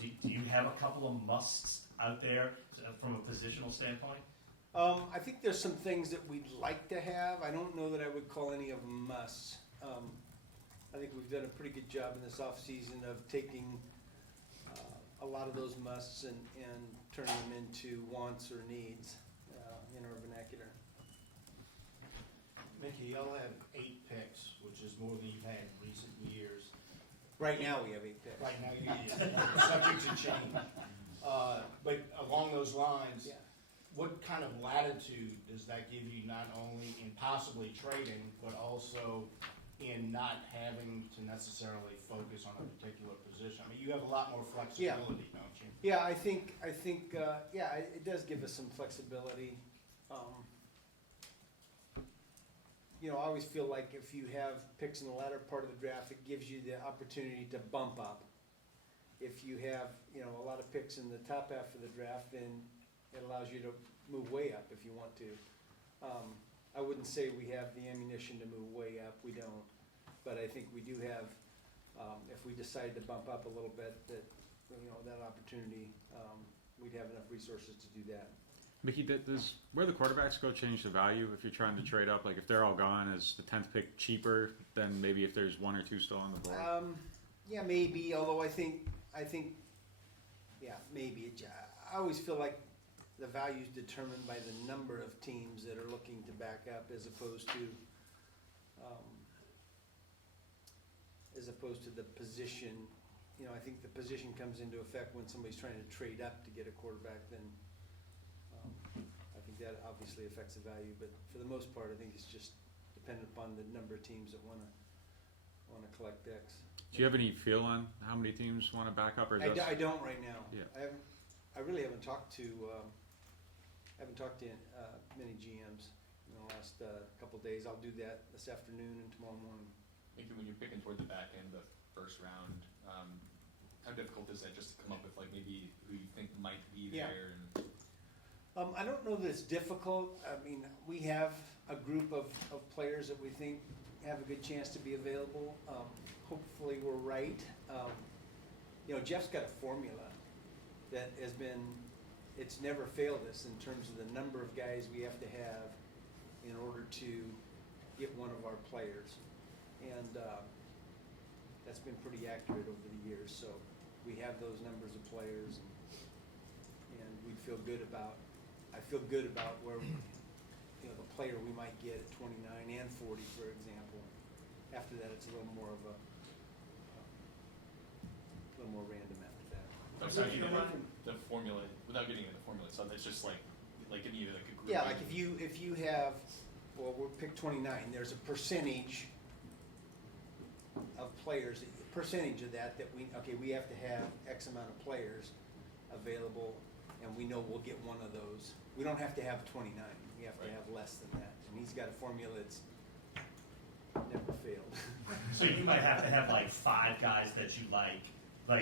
do you have a couple of musts out there from a positional standpoint? I think there's some things that we'd like to have. I don't know that I would call any of them musts. I think we've done a pretty good job in this off season of taking a lot of those musts and turning them into wants or needs in our vernacular. Mickey, y'all have 8 picks, which is more than you've had in recent years. Right now we have 8 picks. Right now you subject to change. But along those lines, Yeah. what kind of latitude does that give you, not only in possibly trading, but also in not having to necessarily focus on a particular position? I mean, you have a lot more flexibility, don't you? Yeah, I think, yeah, it does give us some flexibility. You know, I always feel like if you have picks in the latter part of the draft, it gives you the opportunity to bump up. If you have, you know, a lot of picks in the top half of the draft, then it allows you to move way up if you want to. I wouldn't say we have the ammunition to move way up, we don't. But I think we do have, if we decide to bump up a little bit, that, you know, that opportunity, we'd have enough resources to do that. Mickey, does where the quarterbacks go change the value if you're trying to trade up? Like if they're all gone, is the 10th pick cheaper than maybe if there's 1 or 2 still on the board? Yeah, maybe. Although I think, yeah, maybe. I always feel like the value is determined by the number of teams that are looking to back up, as opposed to the position. You know, I think the position comes into effect when somebody's trying to trade up to get a quarterback. Then I think that obviously affects the value. But for the most part, I think it's just dependent upon the number of teams that want to collect picks. Do you have any feel on how many teams want to back up, or I don't right now. Yeah. I really haven't talked to many GMs in the last couple of days. I'll do that this afternoon and tomorrow morning. Maybe when you're picking toward the back end of the first round, how difficult is that just to come up with like maybe who you think might be Yeah. there? And I don't know that it's difficult. I mean, we have a group of players that we think have a good chance to be available. Hopefully we're right. You know, Jeff's got a formula that has been, it's never failed us in terms of the number of guys we have to have in order to get one of our players. And that's been pretty accurate over the years. So we have those numbers of players, and we feel good about, I feel good about where, you know, the player we might get at 29 and 40, for example. After that, it's a little more of a little more random after that. without getting into the formula, without getting into the formula itself, it's just like giving you like a group. Yeah, like if you have, well, we're pick 29. There's a percentage of players, percentage of that we have to have X amount of players available, and we know we'll get one of those. We don't have to have 29. We have to have less than that. And he's got a formula that's never failed. So you might have to have like 5 guys that you like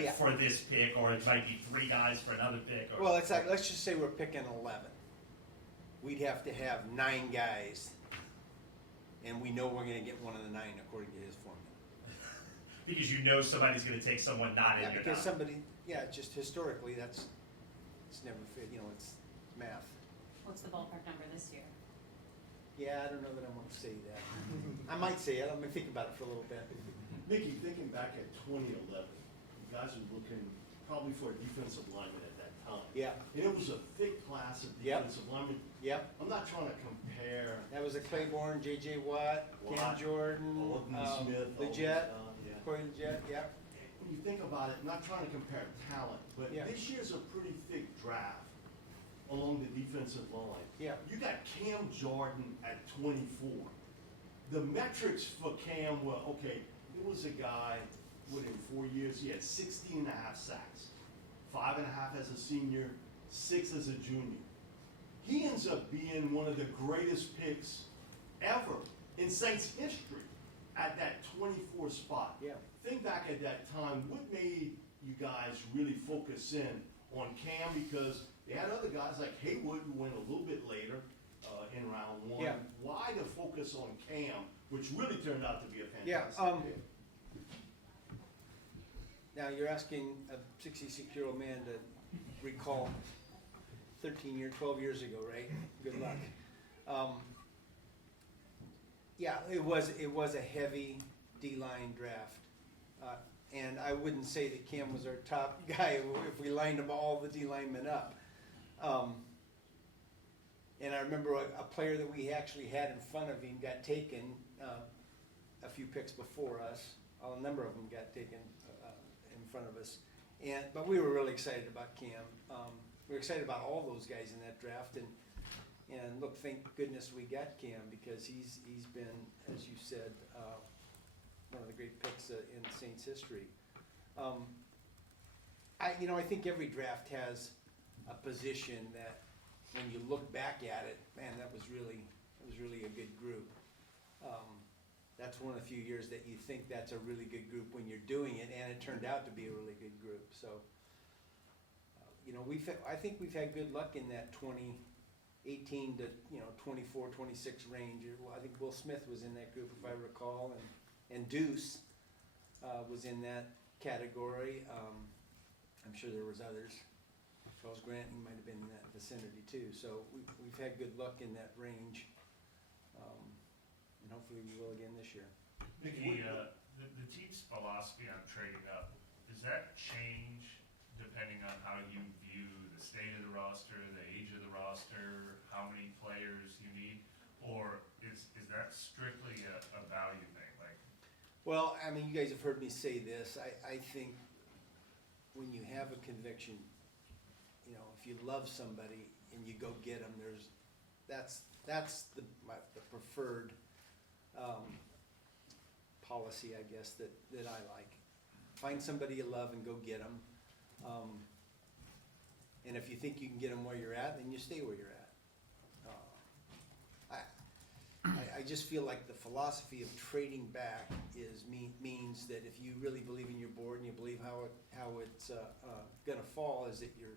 Yeah. for this pick, or it might be 3 guys for another pick. Or Well, it's like, let's just say we're picking 11. We'd have to have 9 guys, and we know we're going to get one of the 9 according to his formula. because you know somebody's going to take someone not Yeah, in your because nine. somebody, just historically, it's never fit. You know, it's math. What's the ballpark number this year? Yeah, I don't know that I want to say that. I might say it. Let me think about it for a little bit. Mickey, thinking back at 2011, you guys were looking probably for a defensive lineman at that time. Yeah. And it was a thick class of Yep. defensive linemen. Yep. I'm not trying to compare That was a Claiborne, J.J. Watt, Cam Watt, Jordan, Orton Smith, all Leggett, those, yeah. Corey Leggett. Yeah. When you think about it, I'm not trying to compare talent, but Yeah. this year's a pretty thick draft along the defensive line. Yeah. You got Cam Jordan at 24. The metrics for Cam were, okay, it was a guy, in 4 years, he had 16 and a half sacks, 5.5 as a senior, 6 as a junior. He ends up being one of the greatest picks ever in Saints history at that 24 spot. Yeah. Think back at that time, what made you guys really focus in on Cam? Because they had other guys like Haywood who went a little bit later in round 1. Yeah. Why the focus on Cam, which really turned out to be a Yeah. fantastic pick? Now, you're asking a 66-year-old man to recall 12 years ago, right? Good luck. Yeah, it was a heavy D-line draft. And I wouldn't say that Cam was our top guy if we lined them all the D linemen up. And I remember a player that we actually had in front of him got taken a few picks before us. A number of them got taken in front of us. But we were really excited about Cam. We were excited about all those guys in that draft. And look, thank goodness we got Cam, because he's been, as you said, one of the great picks in Saints history. I think every draft has a position that, when you look back at it, man, that was really a good group. That's one of the few years that you think that's a really good group when you're doing it, and it turned out to be a really good group. So, I think we've had good luck in that 2018 to 24, 26 range. I think Will Smith was in that group, if I recall, and Deuce was in that category. I'm sure there was others. Charles Grant, he might have been in that vicinity too. So we've had good luck in that range, and hopefully we will again this year. The team's philosophy on trading up, does that change depending on how you view the state of the roster, the age of the roster, how many players you need, or is that strictly a value thing? Well, I mean, you guys have heard me say this. I think when you have a conviction, if you love somebody and you go get them, that's the preferred policy, I guess, that I like. Find somebody you love and go get them. And if you think you can get them where you're at, then you stay where you're at. I just feel like the philosophy of trading back means that if you really believe in your board and you believe how it's going to fall, is that you're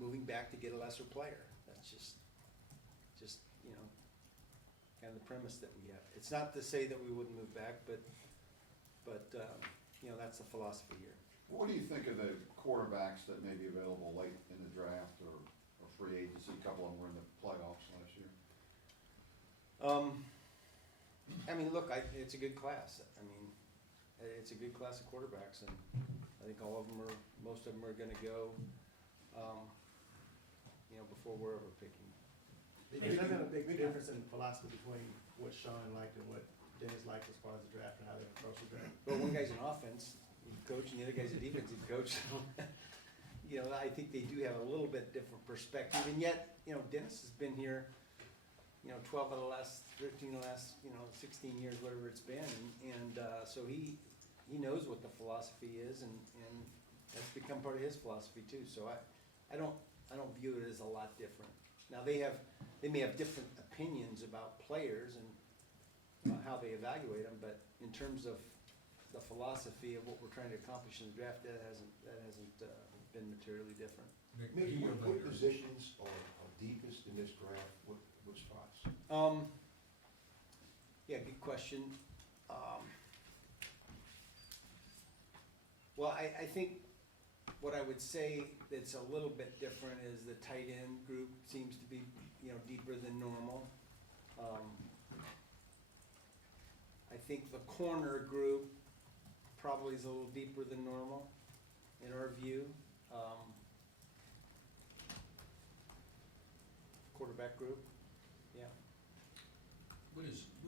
moving back to get a lesser player. That's just kind of the premise that we have. It's not to say that we wouldn't move back, but that's the philosophy here. What do you think of the quarterbacks that may be available late in the draft or free agency? A couple of them were in the playoffs last year. Look, it's a good class. It's a good class of quarterbacks, and I think most of them are going to go, before we're ever picking. There's not been a big difference in philosophy between what Sean liked and what Dennis liked as far as the draft and how they approach the draft. Well, one guy's an offense coach, and the other guy's a defensive coach. So, I think they do have a little bit different perspective, and yet, Dennis has been here, 12 of the last 13 of the last 16 years, whatever it's been, and so he knows what the philosophy is, and that's become part of his philosophy too. So I don't view it as a lot different. Now they may have different opinions about players and how they evaluate them, but in terms of the philosophy of what we're trying to accomplish in the draft, that hasn't been materially different. Mickey, what positions are deepest in this draft? What spots? Yeah, good question. Well, I think what I would say that's a little bit different is the tight end group seems to be, deeper than normal. I think the corner group probably is a little deeper than normal in our view. Quarterback group.